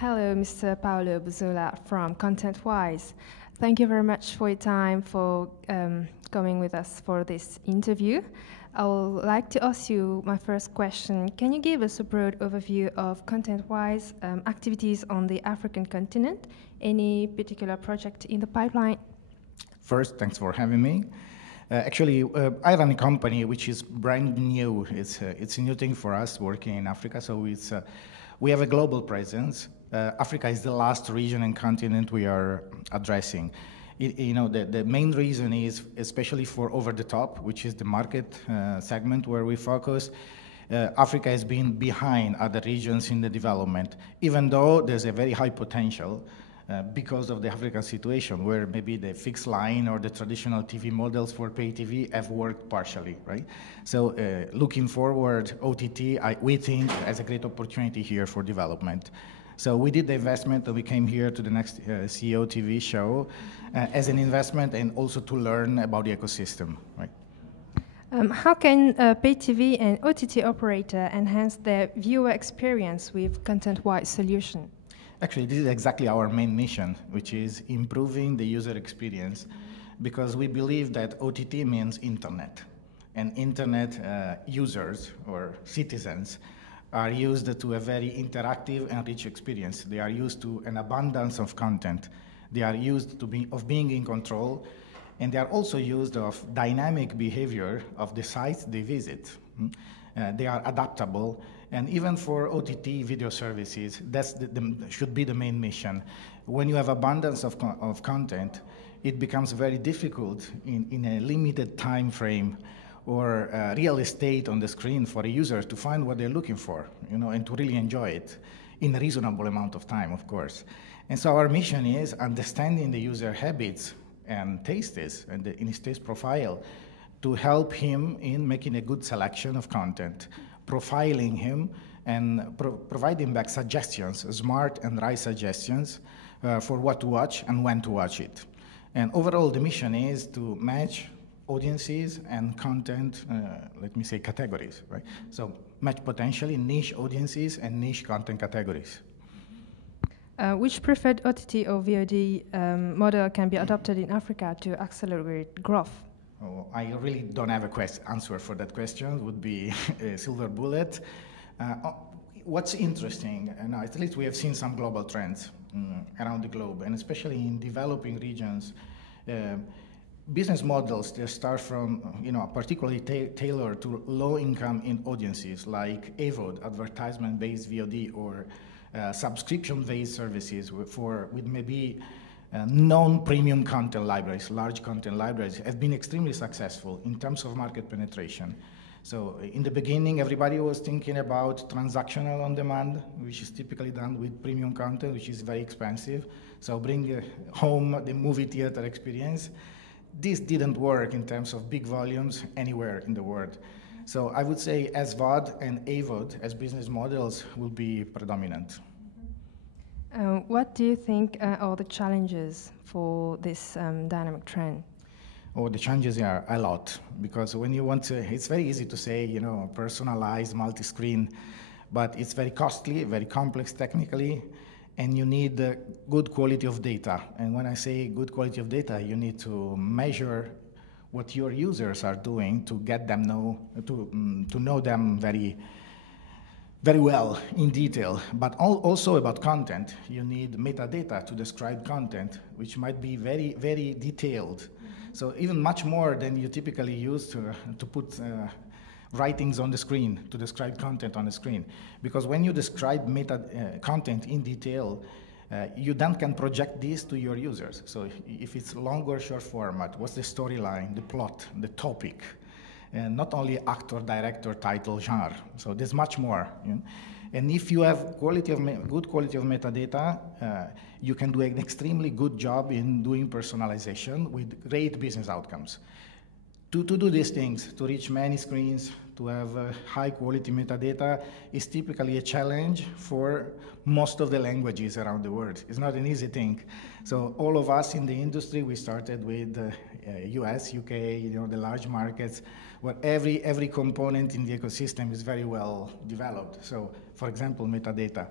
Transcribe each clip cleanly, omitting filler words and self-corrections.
Hello, Mr. Paolo Bozzola from ContentWise. Thank you very much for your time for coming with us for this interview. I would like to ask you my first question. Can you give us a broad overview of ContentWise activities on the African continent? Any particular project in the pipeline? First, thanks for having me. Actually, I run a company which is brand new. It's a new thing for us working in Africa, so we have a global presence. Africa is the last region and continent we are addressing. The main reason is, especially for over-the-top, which is the market segment where we focus, Africa has been behind other regions in the development, even though there's a very high potential because of the African situation, where maybe the fixed line or the traditional TV models for pay TV have worked partially, right? So looking forward, OTT, we think, has a great opportunity here for development. So we did the investment and we came here to the next CEO TV show as an investment and also to learn about the ecosystem, right? How can a pay TV and OTT operator enhance their viewer experience with ContentWise solution? Actually, this is exactly our main mission, which is improving the user experience, because we believe that OTT means internet, and internet users or citizens are used to a very interactive and rich experience. They are used to an abundance of content. They are used to being in control, and they are also used of dynamic behavior of the sites they visit. They are adaptable, and even for OTT video services, that's should be the main mission. When you have abundance of content, it becomes very difficult in a limited time frame or real estate on the screen for a user to find what they're looking for, and to really enjoy it in a reasonable amount of time, of course. And so our mission is understanding the user habits and tastes and in his taste profile to help him in making a good selection of content, profiling him and providing back suggestions, smart and right suggestions for what to watch and when to watch it. And overall, the mission is to match audiences and content, let me say categories, right? So match potentially niche audiences and niche content categories. Which preferred OTT or VOD model can be adopted in Africa to accelerate growth? Oh, I really don't have a answer for that question. It would be a silver bullet. What's interesting, and at least we have seen some global trends around the globe, and especially in developing regions, business models that start from, particularly tailored to low-income audiences, like AVOD, advertisement-based VOD, or subscription-based services with maybe non-premium content libraries, large content libraries, have been extremely successful in terms of market penetration. So in the beginning, everybody was thinking about transactional on-demand, which is typically done with premium content, which is very expensive. So bring home the movie theater experience. This didn't work in terms of big volumes anywhere in the world. So I would say SVOD and AVOD as business models will be predominant. What do you think are the challenges for this dynamic trend? Oh, the challenges are a lot, because when you want to, it's very easy to say, personalized, multi-screen, but it's very costly, very complex technically, and you need good quality of data. And when I say good quality of data, you need to measure what your users are doing to get them to know them very, very well in detail. But also about content, you need metadata to describe content, which might be very, very detailed. So even much more than you typically use to put writings on the screen, to describe content on the screen. Because when you describe content in detail, you then can project this to your users. So if it's long or short format, what's the storyline, the plot, the topic, and not only actor, director, title, genre. So there's much more. And if you have good quality of metadata, you can do an extremely good job in doing personalization with great business outcomes. To do these things, to reach many screens, to have high quality metadata is typically a challenge for most of the languages around the world. It's not an easy thing. So all of us in the industry, we started with US, UK, the large markets, where every component in the ecosystem is very well developed. So, for example, metadata.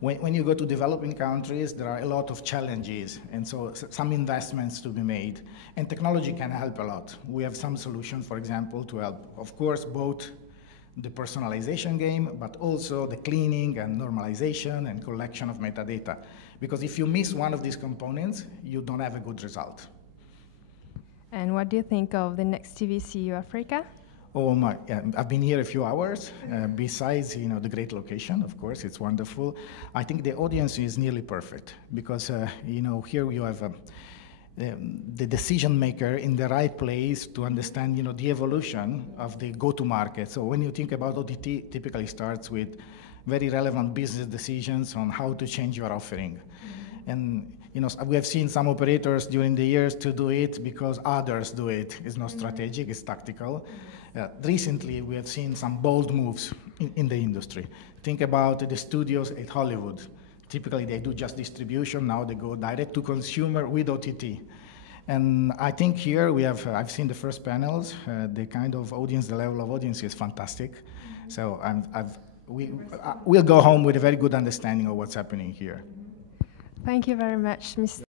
When you go to developing countries, there are a lot of challenges, and so some investments to be made. And technology can help a lot. We have some solutions, for example, to help, of course, both the personalization game, but also the cleaning and normalization and collection of metadata. Because if you miss one of these components, you don't have a good result. And what do you think of the next TVCU Africa? Oh my! Yeah, I've been here a few hours. Besides, the great location, of course, it's wonderful. I think the audience is nearly perfect because, here you have the decision maker in the right place to understand, the evolution of the go-to-market. So when you think about OTT, typically starts with very relevant business decisions on how to change your offering. And we have seen some operators during the years to do it because others do it. It's not strategic, it's tactical. Recently, we have seen some bold moves in the industry. Think about the studios at Hollywood. Typically, they do just distribution. Now they go direct to consumer with OTT. And I think here we have, I've seen the first panels. The kind of audience, the level of audience is fantastic. So we'll go home with a very good understanding of what's happening here. Thank you very much, Mr.